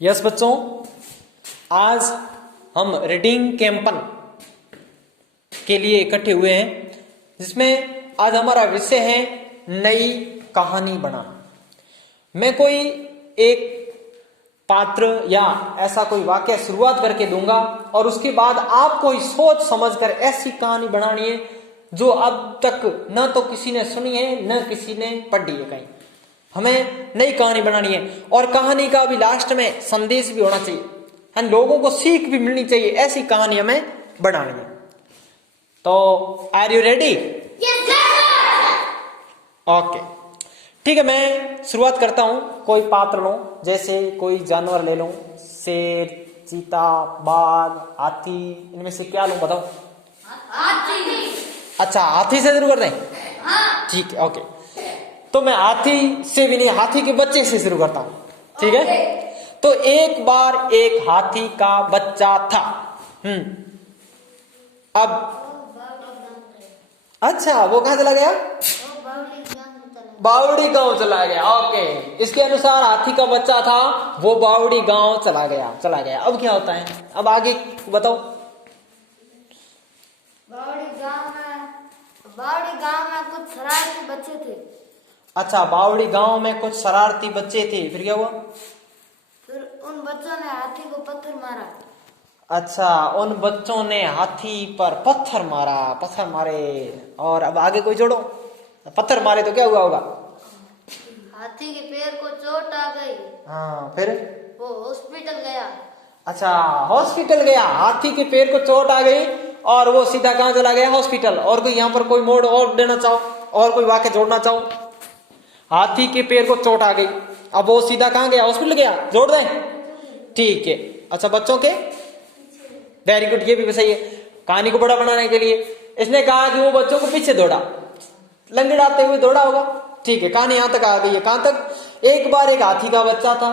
Yes बच्चों, आज हम रीडिंग कैंपन के लिए इकट्ठे हुए हैं, जिसमें आज हमारा विषय है नई कहानी बनाना। मैं कोई एक पात्र या ऐसा कोई वाक्य शुरुआत करके दूंगा और उसके बाद आपको ही सोच समझकर ऐसी कहानी बनानी है जो अब तक न तो किसी ने सुनी है न किसी ने पढ़ी है कहीं। हमें नई कहानी बनानी है और कहानी का भी लास्ट में संदेश भी होना चाहिए, हम लोगों को सीख भी मिलनी चाहिए। ऐसी कहानी हमें बनानी है। तो आर यू रेडी? ओके, ठीक है। मैं शुरुआत करता हूं। कोई पात्र लो, जैसे कोई जानवर ले लो, शेर, चीता, बाघ, हाथी। इनमें से क्या लूं बताओ? हाथी। अच्छा, हाथी से शुरू कर दें? हाँ। ठीक है, ओके। तो मैं हाथी से भी नहीं, हाथी के बच्चे से शुरू करता हूं, ठीक है? तो एक बार एक हाथी का बच्चा था। अब अच्छा, वो कहां चला गया? बावड़ी गांव चला गया। ओके, इसके अनुसार हाथी का बच्चा था, वो बावड़ी गांव चला गया। अब क्या होता है? अब आगे बताओ। बावड़ी गांव में कुछ शरारती बच्चे थे। अच्छा, बावड़ी गांव में कुछ शरारती बच्चे थे, फिर क्या हुआ? फिर उन बच्चों ने हाथी को पत्थर मारा। अच्छा, उन बच्चों ने हाथी पर पत्थर मारे। और अब आगे कोई जोड़ो। पत्थर मारे तो क्या हुआ होगा? हाथी के पैर को चोट आ गई। हाँ, फिर वो हॉस्पिटल गया। अच्छा, हॉस्पिटल गया। हाथी के पैर को चोट आ गई और वो सीधा कहाँ चला गया? हॉस्पिटल। और कोई यहाँ पर कोई मोड़ और देना चाहो और कोई वाक्य जोड़ना चाहो? हाथी के पैर को चोट आ गई, अब वो सीधा कहाँ गया? हॉस्पिटल गया। जोड़ दें? ठीक है। अच्छा, बच्चों के वेरी गुड, ये भी सही है। कहानी को बड़ा बनाने के लिए इसने कहा कि वो बच्चों को पीछे दौड़ा, लंगड़ाते हुए दौड़ा होगा। ठीक है, कहानी यहां तक आ गई है। कहां तक? एक बार एक हाथी का बच्चा था,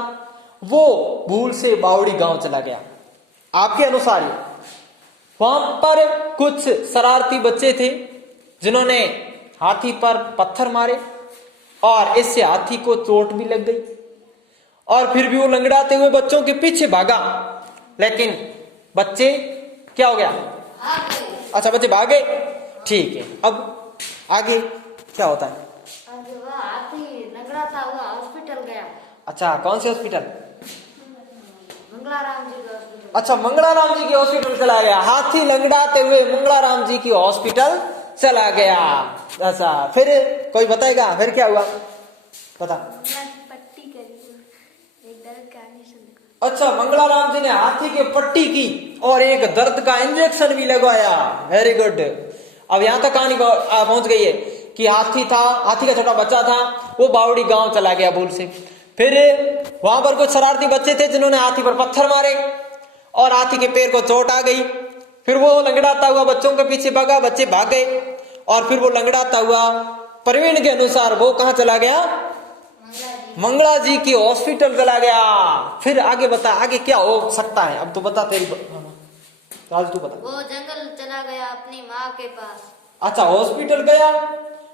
वो भूल से बावड़ी गांव चला गया। आपके अनुसार वहां पर कुछ शरारती बच्चे थे जिन्होंने हाथी पर पत्थर मारे और इससे हाथी को चोट भी लग गई और फिर भी वो लंगड़ाते हुए बच्चों के पीछे भागा, लेकिन बच्चे क्या हो गया? अच्छा, बच्चे भागे। ठीक है, अब आगे क्या होता है? हाथी लंगड़ाता हुआ हॉस्पिटल गया। अच्छा, कौन से हॉस्पिटल? मंगलाराम जी के हॉस्पिटल। अच्छा, मंगलाराम जी के हॉस्पिटल चला गया। हाथी लंगड़ाते हुए मंगलाराम जी की हॉस्पिटल चला गया। अच्छा, फिर कोई बताएगा फिर क्या हुआ? बता। पट्टी करी, एक दर्द का इंजेक्शन। अच्छा, मंगलाराम जी ने हाथी की पट्टी की और एक दर्द का इंजेक्शन भी लगवाया। Very good. अब यहां तक कहानी पहुंच गई है कि हाथी का छोटा बच्चा था, वो बावड़ी गांव चला गया भूल से। फिर वहां पर कुछ शरारती बच्चे थे जिन्होंने हाथी पर पत्थर मारे और हाथी के पैर को चोट आ गई। फिर वो लंगड़ाता हुआ बच्चों के पीछे भागा, बच्चे भाग गए और फिर वो लंगड़ाता हुआ प्रवीण के अनुसार वो कहां चला गया? मंगला जी की हॉस्पिटल चला गया। फिर आगे बता, आगे क्या हो सकता है? अब तो बता, तेरी आज तू बता। वो जंगल चला गया अपनी माँ के पास। अच्छा, हॉस्पिटल गया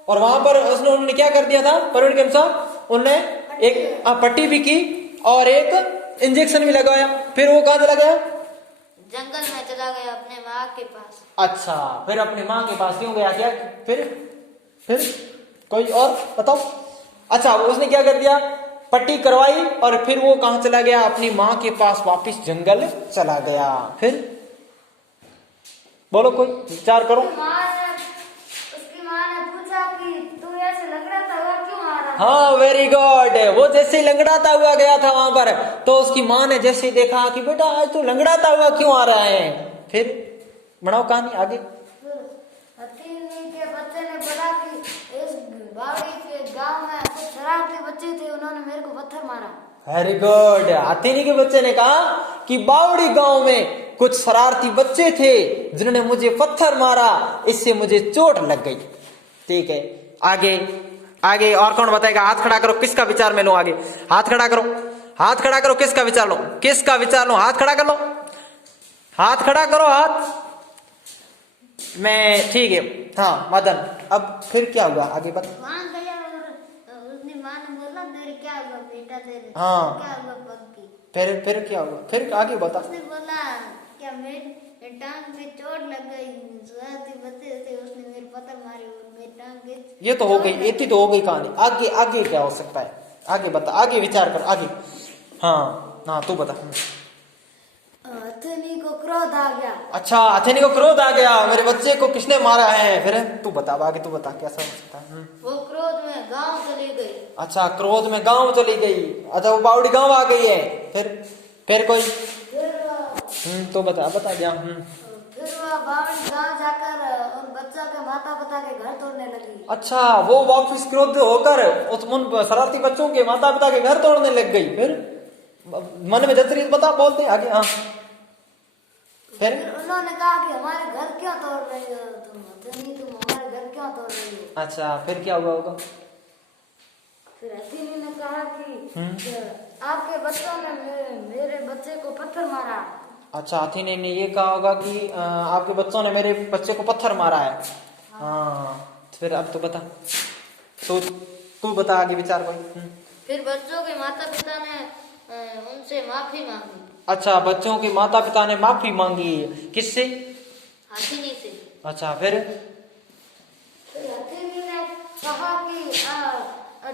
और वहां पर उन्होंने क्या कर दिया था? प्रवीण के अनुसार उन्होंने एक पट्टी भी की और एक इंजेक्शन भी लगाया। फिर वो कहां चला गया? जंगल में चला गया अपने माँ के पास। अच्छा, फिर अपनी माँ के पास क्यों गया? क्या फिर कोई और बताओ? अच्छा, उसने क्या कर दिया? पट्टी करवाई और फिर वो कहां चला गया? अपनी माँ के पास वापिस जंगल चला गया। फिर बोलो, कोई विचार करो। उसकी माँ ने पूछा कि तू ऐसे लंगड़ाता हुआ क्यों आ रहा है? हाँ, वेरी गुड। वो जैसे ही लंगड़ाता हुआ गया था वहां पर, तो उसकी माँ ने जैसे ही देखा कि बेटा आज तू लंगड़ाता हुआ क्यों आ रहा है, फिर बनाओ कहानी आगे। हाथी के बच्चे ने बोला कि इस बावड़ी के गांव में कुछ शरारती बच्चे थे, उन्होंने मेरे को पत्थर मारा। Very good. हाथी के बच्चे ने कहा कि बावड़ी गांव में कुछ शरारती बच्चे थे जिन्होंने मुझे पत्थर मारा, इससे मुझे चोट लग गई। ठीक है, आगे और कौन बताएगा? हाथ खड़ा करो, किसका विचार में लो? आगे हाथ खड़ा करो, किसका विचार लो? हाथ खड़ा कर लो, हाथ खड़ा करो, हाथ में। ठीक है, हाँ मदन, अब फिर क्या हुआ? आगे बता। वहां गया और उसने मेरी माँ ने बोला तेरे क्या हुआ बेटा, तेरे हाँ। क्या हुआ पग की। फिर क्या हुआ, फिर आगे बता। उसने बोला क्या मेरी टांग पे चोट लग गई, शरारती बच्चे थे, उसने मेरे पत्थर मारे और मेरी टांग पे। ये तो हो गई, इतनी तो हो गई कहानी। आगे आगे क्या हो सकता है, आगे बता, आगे विचार कर आगे। हाँ हाँ तू बता। अथेनी को क्रोध आ गया। अच्छा, अथेनी को क्रोध आ गया, मेरे बच्चे को किसने मारा है। फिर तू बता, आगे तू बता कैसा हो सकता है। वो क्रोध में गांव चली गई। अच्छा, क्रोध में गांव चली गई। अच्छा, वो बावड़ी गांव आ गई है। फिर कोई तो बता गया। फिर वह बावड़ी गांव जाकर उन बच्चों के माता पिता के घर तोड़ने लगी। अच्छा, वो वापिस क्रोध होकर उन शरारती बच्चों के माता पिता के घर तोड़ने लग गई। फिर मन में जतरी बता, बोलते आगे। हाँ फिर उन्होंने कहा कि हमारे घर क्यों तोड़ रही हो तुम, तुम हमारे घर क्यों तोड़ रही हो। अच्छा, फिर क्या हुआ होगा। फिर अथेनी ने कहा कि आपके बच्चों ने मेरे बच्चे को पत्थर मारा। अच्छा, अथेनी ने ये कहा होगा कि आपके बच्चों ने मेरे बच्चे को पत्थर मारा है। हाँ फिर अब तो बता, तो तू बता आगे विचार कोई। फिर बच्चों के माता पिता ने उनसे माफी मांगी। अच्छा, बच्चों के माता पिता ने माफी मांगी, किससे। अथेनी से। अच्छा फिर अथेनी ने कहा कि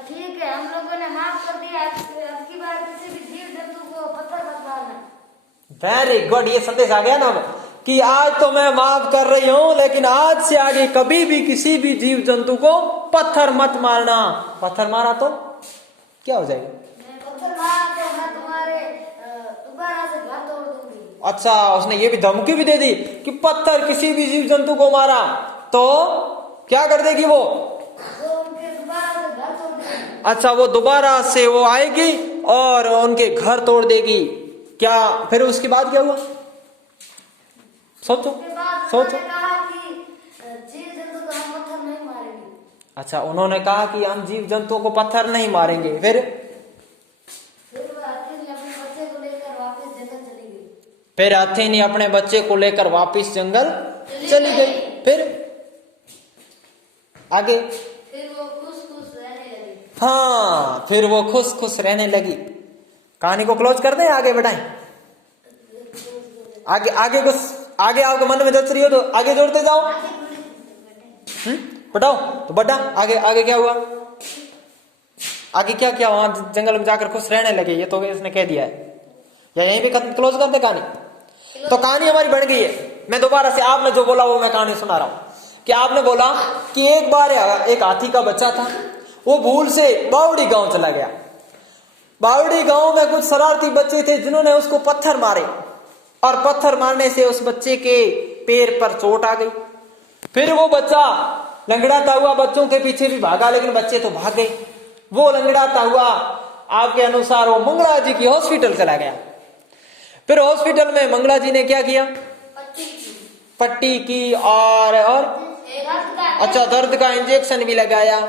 ठीक है हम लोगों ने माफ कर दिया, अब की बार किसी भी जीव जंतु को पत्थर मत मारना। वेरी गुड, ये संदेश आ गया ना कि आज तो मैं माफ कर रही हूँ, लेकिन आज से आगे कभी भी किसी भी जीव जंतु को पत्थर मत मारना। पत्थर मारा तो क्या हो जाएगा। पत्थर मारा तो मैं तुम्हारे दोबारा से घर तोड़ दूंगी। अच्छा, उसने ये भी धमकी भी दे दी कि पत्थर किसी भी जीव जंतु को मारा तो क्या कर देगी वो। उनके दोबारा से घर तोड़ देगी। अच्छा, वो दोबारा से वो आएगी और उनके घर तोड़ देगी। क्या फिर उसके बाद क्या हुआ, सोचो सोचो। कहा कि जीव जंतु को हम पत्थर नहीं मारेंगे। अच्छा, उन्होंने कहा कि हम जीव जंतुओं को पत्थर नहीं मारेंगे। फिर वह अथेनी अपने बच्चे को लेकर वापस जंगल चली गई। फिर अथेनी अपने बच्चे को लेकर वापस जंगल चली गई। फिर आगे। फिर वो खुश खुश रहने लगी। हाँ, फिर वो खुश खुश रहने लगी। कहानी को क्लोज कर दें, आगे बढ़ाएं। आगे कुछ आगे आपको मन में जच रही हो तो आगे जोड़ते जाओ। बताओ तो बता आगे क्या हुआ, आगे क्या क्या वहां जंगल में जाकर खुश रहने लगे। ये तो इसने कह दिया है, या यहीं पे क्लोज कर दे कहानी। तो कहानी हमारी बन गई है। मैं दोबारा से आपने जो बोला वो मैं कहानी सुना रहा हूं कि आपने बोला कि एक बार एक हाथी का बच्चा था, वो भूल से बावड़ी गांव चला गया। बावड़ी गांव में कुछ शरारती बच्चे थे जिन्होंने उसको पत्थर मारे, और पत्थर मारने से उस बच्चे के पैर पर चोट आ गई। फिर वो बच्चा लंगड़ाता हुआ बच्चों के पीछे भी भागा, लेकिन बच्चे तो भाग गए। वो लंगड़ाता हुआ आपके अनुसार वो मंगला जी की हॉस्पिटल चला गया। फिर हॉस्पिटल में मंगला जी ने क्या किया, पट्टी की और अच्छा दर्द का इंजेक्शन भी लगाया।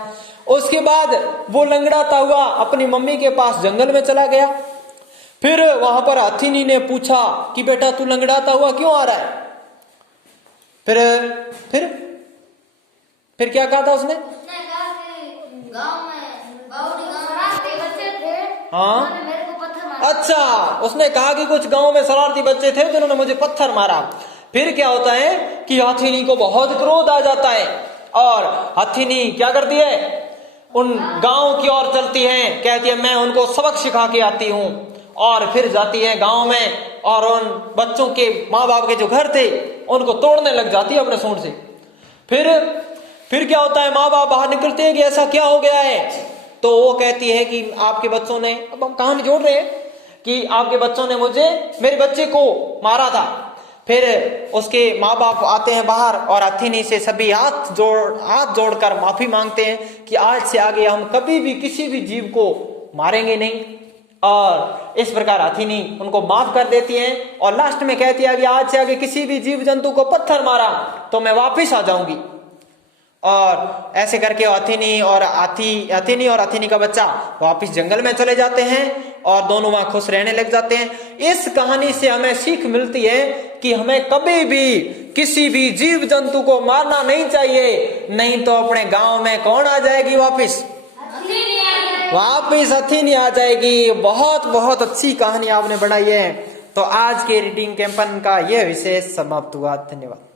उसके बाद वो लंगड़ाता हुआ अपनी मम्मी के पास जंगल में चला गया। फिर वहां पर अथेनी ने पूछा कि बेटा तू लंगड़ाता हुआ क्यों आ रहा है। फिर क्या कहा था उसने कहा कि गांव में बावड़ी गांव के बच्चे थे, हाँ उन्होंने मेरे को पत्थर मारा। अच्छा, उसने कहा कि कुछ गांव में शरारती बच्चे थे जिन्होंने मुझे पत्थर मारा। फिर क्या होता है कि अथेनी को बहुत क्रोध आ जाता है, और अथेनी क्या करती है, उन गांव की ओर चलती है, कहती है मैं उनको सबक सिखा के आती हूँ। और फिर जाती है गांव में और उन बच्चों के माँ बाप के जो घर थे उनको तोड़ने लग जाती है अपने सूंड से। फिर क्या होता है, माँ बाप बाहर निकलते हैं कि ऐसा क्या हो गया है। तो वो कहती है कि आपके बच्चों ने, अब हम कहानी जोड़ रहे हैं कि आपके बच्चों ने मेरे बच्चे को मारा था। फिर उसके माँ बाप आते हैं बाहर और अथेनी से सभी हाथ जोड़कर माफी मांगते हैं कि आज से आगे हम कभी भी किसी भी जीव को मारेंगे नहीं। और इस प्रकार अथेनी उनको माफ कर देती है और लास्ट में कहती है कि आज से आगे किसी भी जीव जंतु को पत्थर मारा तो मैं वापिस आ जाऊंगी। और ऐसे करके अथेनी और अथेनी का बच्चा वापिस जंगल में चले जाते हैं और दोनों वहां खुश रहने लग जाते हैं। इस कहानी से हमें सीख मिलती है कि हमें कभी भी किसी भी जीव जंतु को मारना नहीं चाहिए, नहीं तो अपने गांव में कौन आ जाएगी वापिस, अथेनी आ जाएगी। वापिस हथिनी आ जाएगी। बहुत बहुत अच्छी कहानी आपने बनाई है। तो आज के रीडिंग कैंपेन का यह विशेष समाप्त हुआ। धन्यवाद।